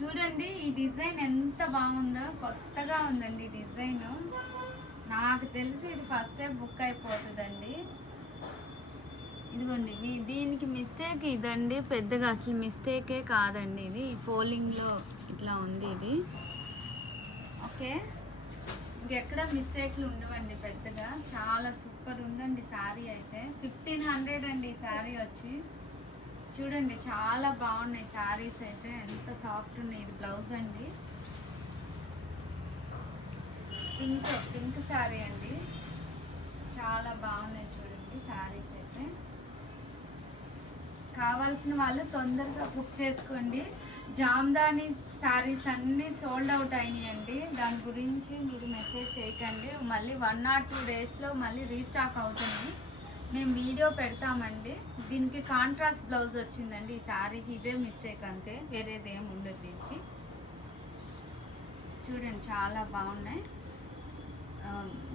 చూడండి ఈ డిజైన్ ఎంత బాగుందో, కొత్తగా ఉందండి డిజైన్. నాకు తెలిసి ఇది ఫస్ట్ టైం బుక్ అయిపోతుందండి. ఇదిగోండి దీనికి మిస్టేక్ ఇదండి, పెద్దగా అసలు మిస్టేకే కాదండి. ఇది ఫోల్డింగ్లో ఇట్లా ఉంది ఇది. ఓకే, ఇంకెక్కడ మిస్టేక్లు ఉండవండి పెద్దగా. చాలా సూపర్ ఉందండి శారీ అయితే. 1500 అండి ఈ శారీ వచ్చి. చూడండి చాలా బాగున్నాయి శారీస్ అయితే, ఎంత సాఫ్ట్ ఉన్నాయి. ఇది బ్లౌజ్ అండి, పింక్ శారీ అండి. చాలా బాగున్నాయి చూడండి శారీస్ అయితే. కావాల్సిన వాళ్ళు తొందరగా బుక్ చేసుకోండి. జామ్దాని శారీస్ అన్నీ సోల్డ్ అవుట్ అయినాయండి. దాని గురించి మీరు మెసేజ్ చేయకండి. మళ్ళీ 1 or 2 డేస్లో మళ్ళీ రీస్టాక్ అవుతుంది. మేము వీడియో పెడతామండి. దీనికి కాంట్రాస్ట్ బ్లౌజ్ వచ్చిందండి ఈ శారీకి. ఇదే మిస్టేక్ అంతే, వేరేది ఏమి ఉండదు దీనికి. చూడండి చాలా బాగున్నాయి.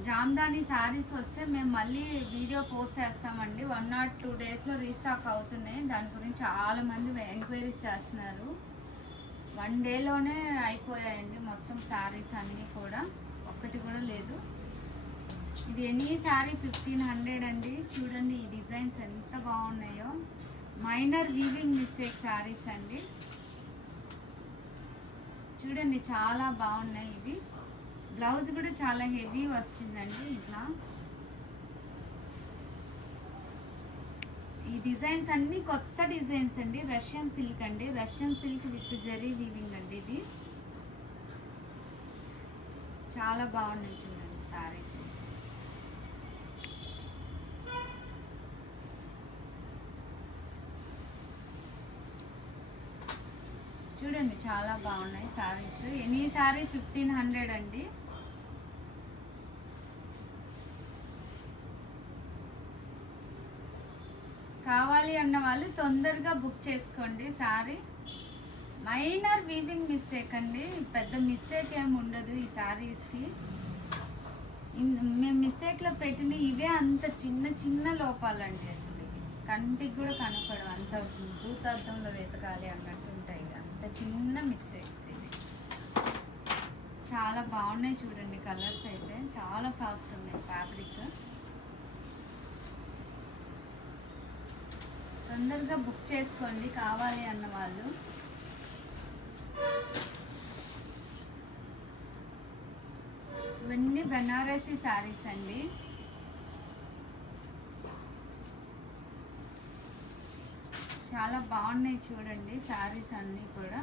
జామ్దాని శారీస్ వస్తే మేము మళ్ళీ వీడియో పోస్ట్ చేస్తామండి. 1 or 2 డేస్లో రీస్టాక్ అవుతున్నాయి. దాని గురించి చాలామంది ఎంక్వైరీస్ చేస్తున్నారు. 1 డేలోనే అయిపోయాయండి మొత్తం శారీస్ అన్నీ కూడా, ఒక్కటి కూడా లేదు. ఇది ఎనీ శారీ 1500 అండి. చూడండి ఈ డిజైన్స్ ఎంత బాగున్నాయో. మైనర్ వీవింగ్ మిస్టేక్ శారీస్ అండి. చూడండి చాలా బాగున్నాయి ఇవి. బ్లౌజ్ కూడా చాలా హెవీ వచ్చిందండి ఇట్లా. ఈ డిజైన్స్ అన్ని కొత్త డిజైన్స్ అండి. రష్యన్ సిల్క్ అండి, Russian silk with zari weaving అండి. ఇది చాలా బాగున్నాయి చూడండి శారీస్. చూడండి చాలా బాగున్నాయి శారీస్. ఎనీ శారీ 1500 అండి. కావాలి అన్న వాళ్ళు తొందరగా బుక్ చేసుకోండి శారీ. మైనర్ వీవింగ్ మిస్టేక్ అండి, పెద్ద మిస్టేక్ ఏమి ఉండదు ఈ శారీస్కి. మేము మిస్టేక్లో పెట్టిన ఇవే అంత చిన్న చిన్న లోపాలండి. అసలు కంటికి కూడా కనపడవు, అంత భూతార్థంలో వెతకాలి అన్నట్టు ఉంటాయి. అంత చిన్న మిస్టేక్స్ ఇవి. చాలా బాగున్నాయి చూడండి కలర్స్ అయితే. చాలా సాఫ్ట్ ఉన్నాయి ఫ్యాబ్రిక్. తొందరగా బుక్ చేసుకోండి కావాలి అన్న వాళ్ళు. ఇవన్నీ బెనారసీ శారీస్ అండి. చాలా బాగున్నాయి చూడండి శారీస్ అన్నీ కూడా.